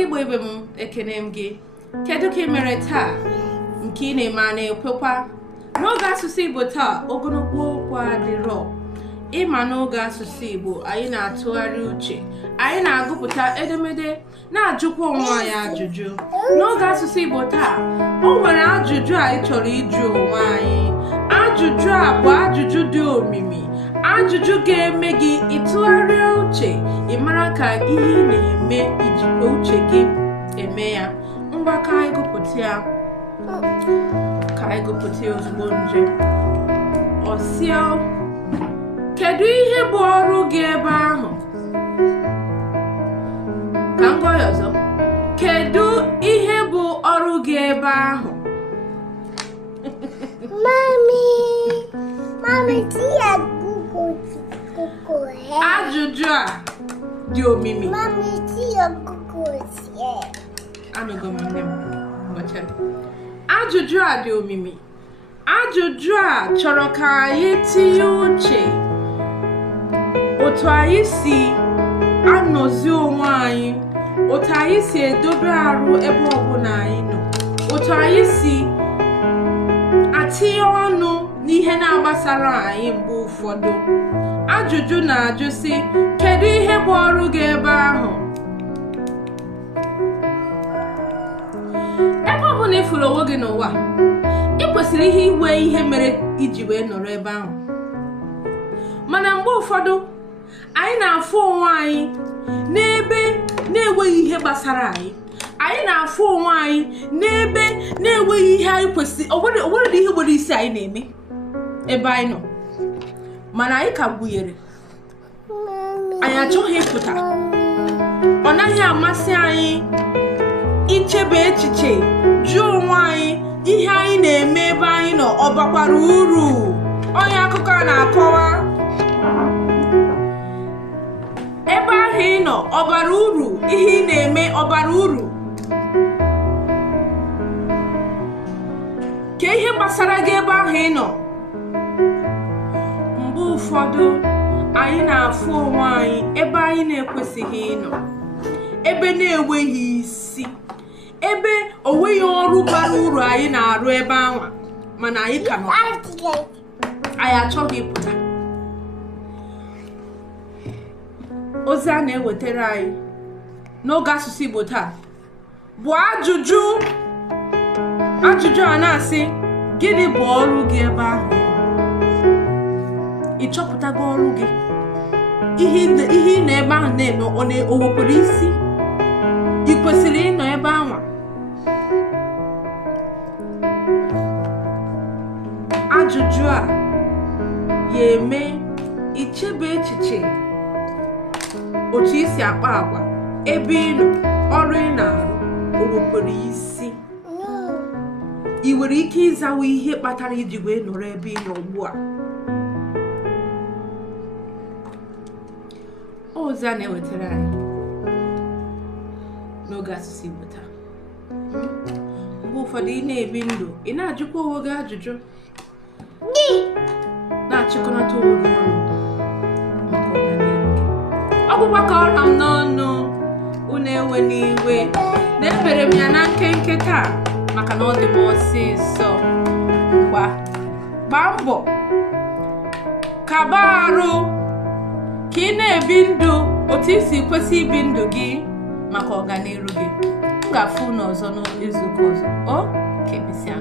Igbo ibe m ekene m gị. Kedu ka ị mere taa? Nke ị na-eme a na-ekwekwa? N'oge asụsụ Igbo taa, ogologo okwu adịrọ. Ịma n'oge asụsụ Igbo, anyị na-atụgharị uche, anyị na-agụpụta edemede, na-ajụkwa onwe anyị ajụjụ. N'oge asụsụ Igbo taa, o nwere ajụjụ anyị chọrọ ịjụ onwe anyị. Ajụjụ a bụ ajụjụ dị omimi. Ajụjụ ga-eme gị ịtụgharịa uche, ị mara ka ihe ị na-eme ijikwa uche gị eme ya. Ngwa ka anyị gụpụta ya. Ka anyị gụpụta ya ozugbo nje. Ọsịa, kedu ihe bụ ọrụ gị ebe ahụ? Ka m gwa ya ọzọ. Kedu ihe bụ ọrụ gị ebe ahụ? Mami, tia Google. Ajụjụ a dị omimi. Mami, tia Google. Anụgo m nne m. Ajụjụ a dị omimi. Ajụjụ a chọrọ ka anyị tinye uche otu anyị si anọzi onwe anyị, otu anyị si edobe arụ ebe ọbụla anyị nọ, otu anyị si atinye ọnụ n'ihe na-agbasara anyị mgbe ụfọdụ. Ajụjụ na-ajụ sị, kedu ihe bụ ọrụ gị ebe ahụ? Ebe ọ bụla ịfụrụ onwe gị n'ụwa, ị kwesịrị ihe inwe ihe mere iji wee nọrọ ebe ahụ. Mana mgbe ụfọdụ, anyị na-afụ onwe anyị n'ebe na-enweghị ihe gbasara anyị. Anyị na-afụ onwe anyị n'ebe na-enweghị ihe anyị kwesịrị, o nwere ihe nwere isi anyị na-eme ebe anyị nọ. Mana anyị ka gwụnyere. Anyị achọghị ịpụta. Ọ naghị amasị anyị ichebe echiche, jụọ onwe anyị ihe anyị na-eme ebe anyị nọ ọ bakwara uru. Onye akụkọ a na-akọwa ebe ahụ ị nọ ọ bara uru, ihe ị na-eme ọ bara uru. Ka ihe gbasara gị ebe ahụ ị nọ. Mgbe ụfọdụ anyị na-afụ onwe anyị ebe anyị na-ekwesịghị ịnọ, ebe na-enweghị isi, ebe onweghị ọrụ bara uru anyị na-arụ ebe ahụ, mana anyị ka nọ. Anyị achọghị ịpụta. Ozi a na-ewetara anyị n'oge asụsụ Igbo taa bụ ajụjụ. Ajụjụ a na-asị, gịnị bụ ọrụ gị ebe ahụ? Ị chọpụtago ọrụ gị? Ihe ị nọ ebe ahụ na-eme o nwekwara isi? Ị kwesịrị ịnọ ebe ahụ? Ajụjụ a ya eme ichebe echiche otu isi akpa agwa ebe ị nọ, ọrụ ị na-arụ o nwekwara isi. Ị nwere ike ịzawa ihe kpatara iji wee nọrọ ebe ị nọ ugbu a. Ozi a na-ewetara anyị n'oge asụsụ Igbo taa. Mgbe ụfọdụ ị na-ebi ndụ, ị na-ajụkwa onwe gị ajụjụ, na-achịkọnata onwe gị ọnụ maka ọganihu gị. Ọ bụkwa ka ọra m n'ọnụ, unu ewe n'iwe na ebere m ya na nkenke taa maka na ọ dị m ọsịsọ. Gbaa mbọ kaba arụ ka ị na-ebi ndụ otu isi kwesị ibi ndụ gị maka ọganihu gị. M ga-afụ unu ọzọ n'izuụka ọzọ. Ka emesịa.